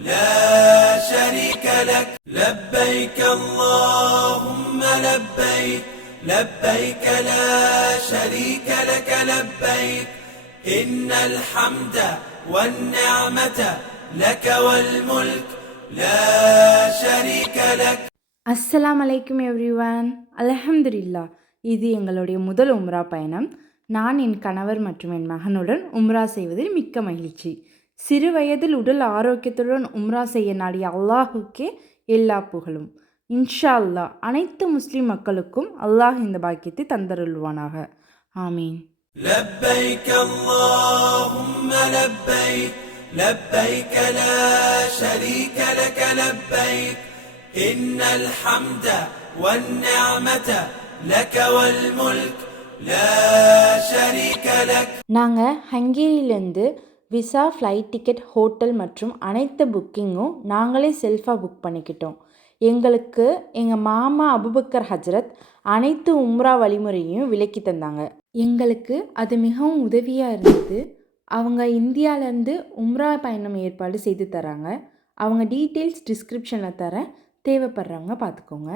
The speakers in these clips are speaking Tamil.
لا شريك لك لبيك اللهم لبيك لبيك لا شريك لك لبيك إن الحمد والنعمة لك والملك لا شريك لك அஸ்ஸலாம் அலைக்கும் எவ்ரிவான் அல்ஹம்துலில்லா இது எங்களுடைய முதல் உம்ரா பயணம் நான் என் கணவர் மற்றும் என் மகனுடன் உம்ரா செய்வதில் மிக்க மகிழ்ச்சி சிறு வயதில் உடல் ஆரோக்கியத்துடன் உம்ரா செய்ய நாடிய அல்லாஹுக்கே எல்லா புகழும் இன்ஷா அல்லாஹ் அனைத்து முஸ்லிம் மக்களுக்கும் அல்லாஹ் இந்த பாக்கியத்தை தந்தருள்வானாக ஆமீன் لبيك اللهم لبيك لبيك لا شريك لك لبيك إن الحمد والنعمة لك والملك لا شريك لك நாங்கள் ஹங்கேரியிலேருந்து விசா ஃப்ளைட் டிக்கெட் ஹோட்டல் மற்றும் அனைத்து புக்கிங்கும் நாங்களே செல்ஃபாக புக் பண்ணிக்கிட்டோம். எங்களுக்கு எங்கள் மாமா அபுபக்கர் ஹஜரத் அனைத்து உம்ரா வழிமுறையும் விலக்கி தந்தாங்க. எங்களுக்கு அது மிகவும் உதவியாக இருந்தது. அவங்க இந்தியாவிலேருந்து உம்ரா பயணம் ஏற்பாடு செய்து தராங்க. அவங்க டீட்டெயில்ஸ் டிஸ்கிரிப்ஷனில் தரேன் தேவைப்படுறவங்க பார்த்துக்கோங்க.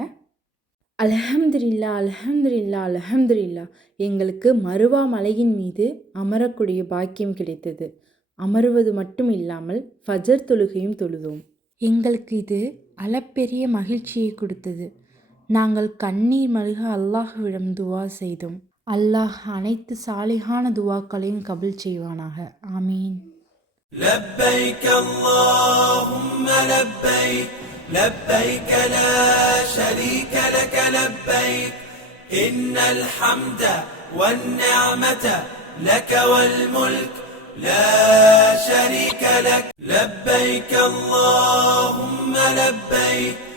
அலஹம்துல்லா அலஹம்துல்லா அலஹம்துல்லா எங்களுக்கு மருவா மலையின் மீது அமரக்கூடிய பாக்கியம் கிடைத்தது. அமருவது மட்டும் இல்லாமல் ஃபஜர் தொழுகையும் தொழுதோம் எங்களுக்கு இது அளப்பெரிய மகிழ்ச்சியை கொடுத்தது நாங்கள் கண்ணீர் மல்க அல்லாஹ்விடம் துவா செய்தோம் அல்லாஹ் அனைத்து சாலிகான துவாக்களையும் கபுல் செய்வானாக ஆமீன் لبيك اللهم لبيك لبيك لا شريك لك لبيك إن الحمد والنعمة لك والملك لا شريك لك. لبيك اللهم لبيك.